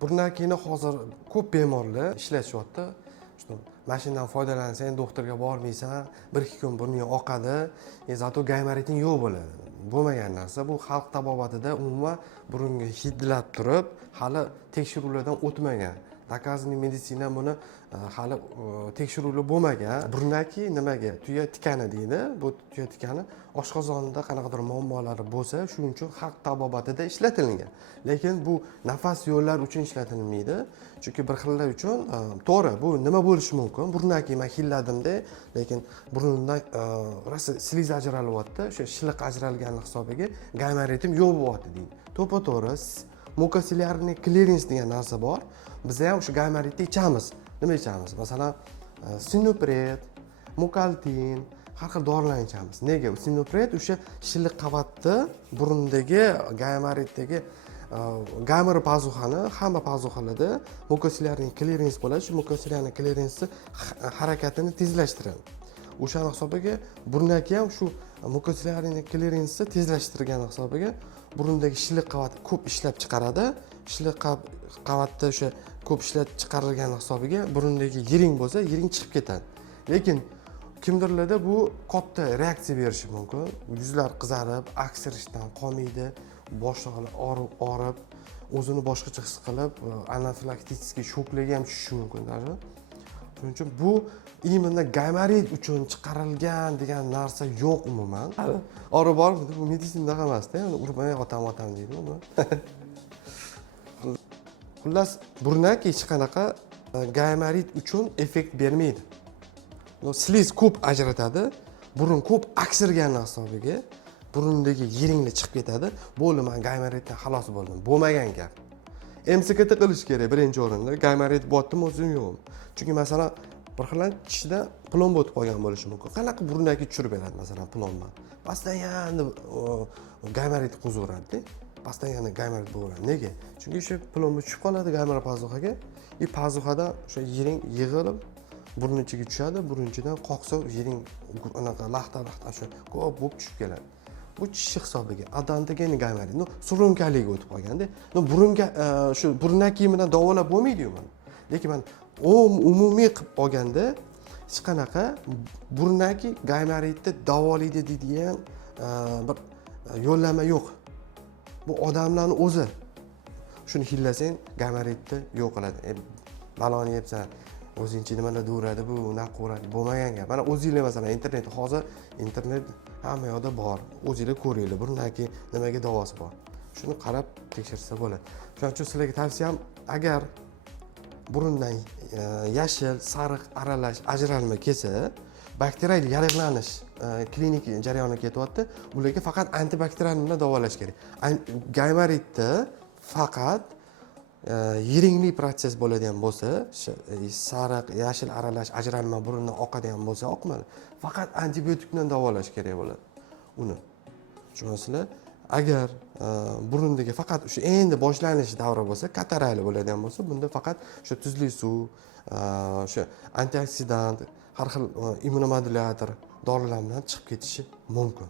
Bundan keyin hozir ko'p bemorlar ishlashyapti. Mashinadan foydalansang, doktorga bormaysan, 1-2 kun burning oqadi, zato gaymariting yo'q bo'ladi. Bo'lmagan narsa. Bu xalq tabobatida umuman burunga hidlab turib, hali tekshiruvlardan o'tmagan. Dokazanniy meditsina buni hali tekshiruvlar bo'lmagan. Burnaki nimaga? Tuya tikani deydi. Bu tuya tikani oshqozonida qanaqadir muammolari bo'lsa, shuning uchun xalq tabobatida ishlatilgan. Lekin bu nafas yo'llari uchun ishlatilmaydi. Chunki bir xillar uchun to'g'ri, bu nima bo'lishi mumkin? Burnaki men hilladimda, lekin burundan rosa sliz ajralyapti. O'sha shilliq ajralgani hisobiga gaymaritim yo'q bo'lyapti deydi. To'g'ri, mukosilярный clearance degan narsa bor. Biz ham o'sha gaymaritni ichamiz. Nima ichamiz? Masalan, sinopret, mukaltin, har xil dorilarni ichamiz. Nega? Sinopret o'sha shilliq qavatni burundagi gaymaritdagi gamma pazuxani hamma pazuxalarda mukosilярный clearance bo'ladi. Shu mukosilярный clearance harakatini tezlashtiradi. O'shaning hisobiga burnaki ham shu mukosilярный clearance tezlashtirgan hisobiga burundagi shilliq qavatni ko'p ishlab chiqaradi. Shilliq qavatda o'sha ko'p ishlab chiqarilgan hisobiga burundagi yiring bo'lsa, yiring chiqib ketadi. Lekin kimdirlarda bu katta reaksiya berishi mumkin. Yuzlar qizarib, aksirishdan qolmaydi, boshlar og'rib, o'zini boshqacha his qilib, anafilaktik shoklarga ham tushishi mumkin. Shuning uchun bu imенно gaymarit uchun chiqarilgan degan narsa yo'q umuman. Ori bormi? Bu meditsinada emasda, urmay otam deydi uni. Xullas, burnaki hech qanaqa gaymarit uchun effekt bermaydi. Sliz ko'p ajratadi, burun ko'p aksirgani hisobiga burundagi yiringlar chiqib ketadi. Bo'ldi, men gaymaritdan xalos bo'ldim. Bo'lmagan gap. MCKT qilish kerak birinchi o'rinda. Gaymarit bo'tdimi o'zim yo'qmi? Chunki masalan, bir xillar tishida plomb o'tib qolgan bo'lishi mumkin. Qanaqa burnaki tushirib beradi masalan plombni. Постоянно gaymarit qo'zaveradi. Постоянно gaymarit bo'laveradi. Nega? Chunki o'sha plomb tushib qoladi gaymar pazuxaga, pazuxada o'sha yiring yig'ilib burun ichiga tushadi, burun ichidan qoqsa yiring anaqa laxta shu ko'p bo'lib tushib keladi. Bu tish hisobiga adantageni gaymarit. Surunkaliga o'tib qolganda, burunga shu burnaki bilan davolab bo'lmaydi-yu mana. Lekin men umumiy qilib olganda hech qanaqa burnaki gaymaritni davolaydi deydigan bir yo'llanma yo'q. Bu odamlarning o'zi. Shuni hillasang gaymaritni yo'q qiladi. Baloni yebsan, o'zingchi nimalar duradi, bu unaqa qo'radi. Bo'lmagan gap. Mana o'zingizlar masalan internet hamma yoqda bor. O'zingizlar ko'ringlar, burnaki nimaga davosi bor. Shuni qarab tekshirsa bo'ladi. Shuning uchun sizlarga tavsiyam, agar burundan yashil, sariq aralash ajralma kelsa, bakterial yallig'lanish klinik jarayoni ketyapti. Ularga faqat antibakterial bilan davolash kerak. Gaymaritni faqat yiringli protsess bo'ladigan bo'lsa, sariq, yashil aralash ajralma burundan oqadigan bo'lsa, oqmadi. Faqat antibiotik bilan davolash kerak bo'ladi uni. Tushunasizlar? Agar burundagi faqat o'sha endi boshlanish davri bo'lsa, katarali bo'ladigan bo'lsa, bunda faqat o'sha tuzli suv, o'sha antioksidant, har xil immunomodulyator dorilar bilan chiqib ketishi mumkin.